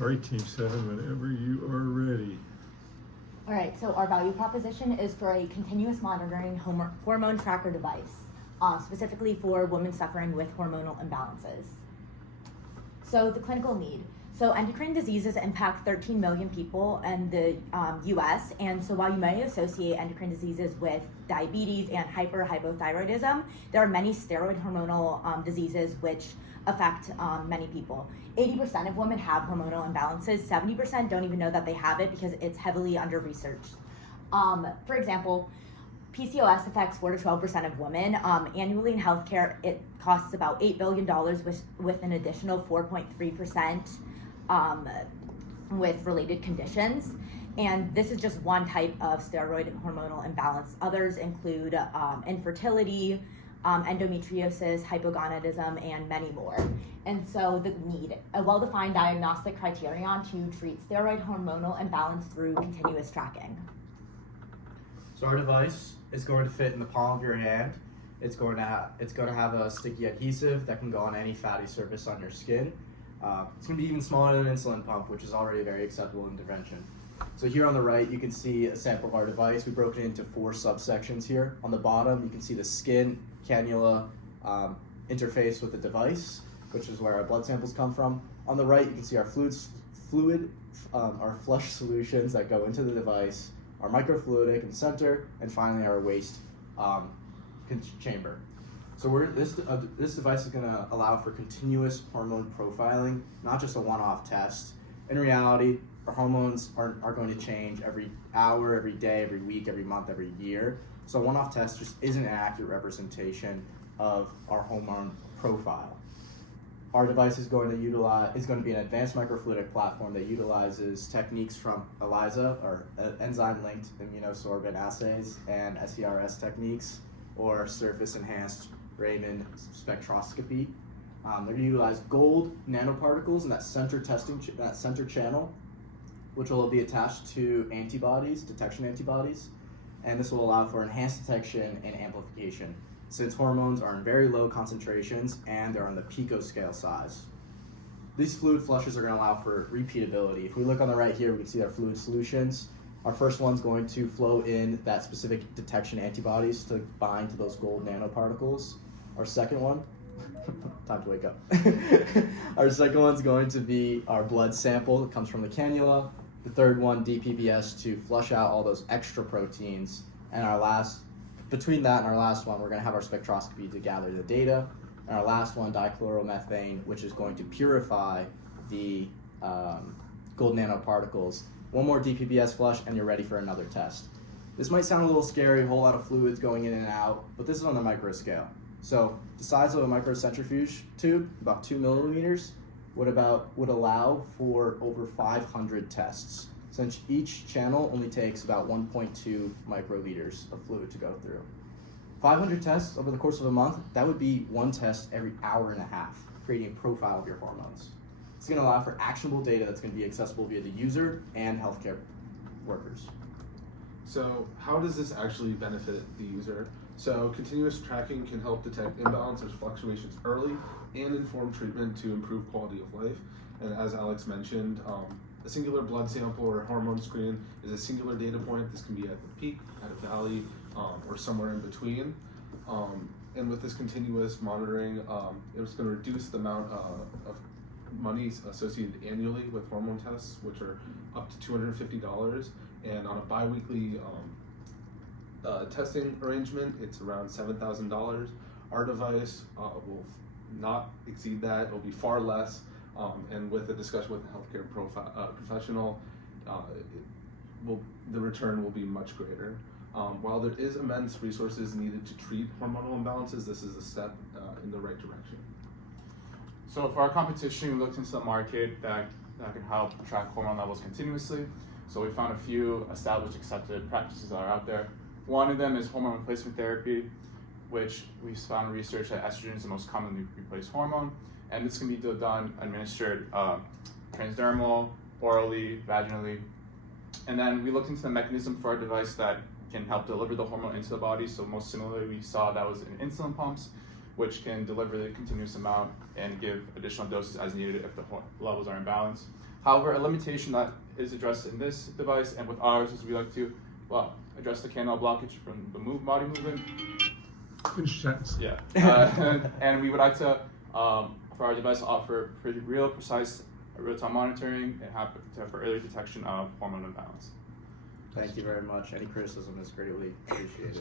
All right, Team 7, whenever you are ready. All right, so our value proposition is for a continuous monitoring hormone tracker device, specifically for women suffering with hormonal imbalances. So the clinical need. So endocrine diseases impact 13 million people in the US, and so while you may associate endocrine diseases with diabetes and hypothyroidism, there are many steroid hormonal diseases which affect many people. 80% of women have hormonal imbalances. 70% don't even know that they have it because it's heavily under-researched. For example, PCOS affects 4 to 12% of women. Annually in healthcare, it costs about $8 billion with an additional 4.3% with related conditions. And this is just one type of steroid hormonal imbalance. Others include infertility, endometriosis, hypogonadism, and many more. And so the need, a well-defined diagnostic criterion to treat steroid hormonal imbalance through continuous tracking. So our device is going to fit in the palm of your hand. It's going to have a sticky adhesive that can go on any fatty surface on your skin. It's going to be even smaller than an insulin pump, which is already a very acceptable intervention. So here on the right, you can see a sample of our device. We broke it into 4 subsections here. On the bottom, you can see the skin cannula interface with the device, which is where our blood samples come from. On the right, you can see our our flush solutions that go into the device, our microfluidic in the center, and finally our waste chamber. So this device is going to allow for continuous hormone profiling, not just a one-off test. In reality, our hormones are going to change every hour, every day, every week, every month, every year. So a one-off test just isn't an accurate representation of our hormone profile. Our device is going to be an advanced microfluidic platform that utilizes techniques from ELISA, or enzyme-linked immunosorbent assays, and SERS techniques, or surface-enhanced Raman spectroscopy. They're going to utilize gold nanoparticles in that center channel, which will be attached to detection antibodies, and this will allow for enhanced detection and amplification, since hormones are in very low concentrations and they're on the picoscale size. These fluid flushes are going to allow for repeatability. If we look on the right here, we can see our fluid solutions. Our first one's going to flow in that specific detection antibodies to bind to those gold nanoparticles. Our second one, time to wake up. Our second one's going to be our blood sample that comes from the cannula. The third one, DPBS, to flush out all those extra proteins. And between that and our last one, we're going to have our spectroscopy to gather the data. And our last one, dichloromethane, which is going to purify the gold nanoparticles. One more DPBS flush, and you're ready for another test. This might sound a little scary, a whole lot of fluids going in and out, but this is on the micro scale. So the size of a microcentrifuge tube, about 2 millimeters, would allow for over 500 tests, since each channel only takes about 1.2 microliters of fluid to go through. 500 tests over the course of a month, that would be one test every hour and a half, creating a profile of your hormones. It's going to allow for actionable data that's going to be accessible via the user and healthcare workers. So how does this actually benefit the user? So continuous tracking can help detect imbalance or fluctuations early and inform treatment to improve quality of life. And as Alex mentioned, a singular blood sample or hormone screen is a singular data point. This can be at the peak, at a valley, or somewhere in between. And with this continuous monitoring, it's going to reduce the amount of money associated annually with hormone tests, which are up to $250, and on a bi-weekly testing arrangement, it's around $7,000. Our device will not exceed that. It will be far less, and with a discussion with a healthcare professional, the return will be much greater. While there is immense resources needed to treat hormonal imbalances, this is a step in the right direction. So for our competition, we looked into the market that can help track hormone levels continuously. So we found a few established accepted practices that are out there. One of them is hormone replacement therapy, which we found in research that estrogen is the most commonly replaced hormone. And this can be administered transdermal, orally, vaginally. And then we looked into the mechanism for our device that can help deliver the hormone into the body. So most similarly, we saw that was in insulin pumps, which can deliver the continuous amount and give additional doses as needed if the levels are imbalanced. However, a limitation that is addressed in this device and with ours is we like to, address the canal blockage from the body movement. Finish sentence. Yeah. And we would like to, for our device, offer pretty real, precise, real-time monitoring and for early detection of hormone imbalance. Thank you very much. Any criticism is greatly appreciated.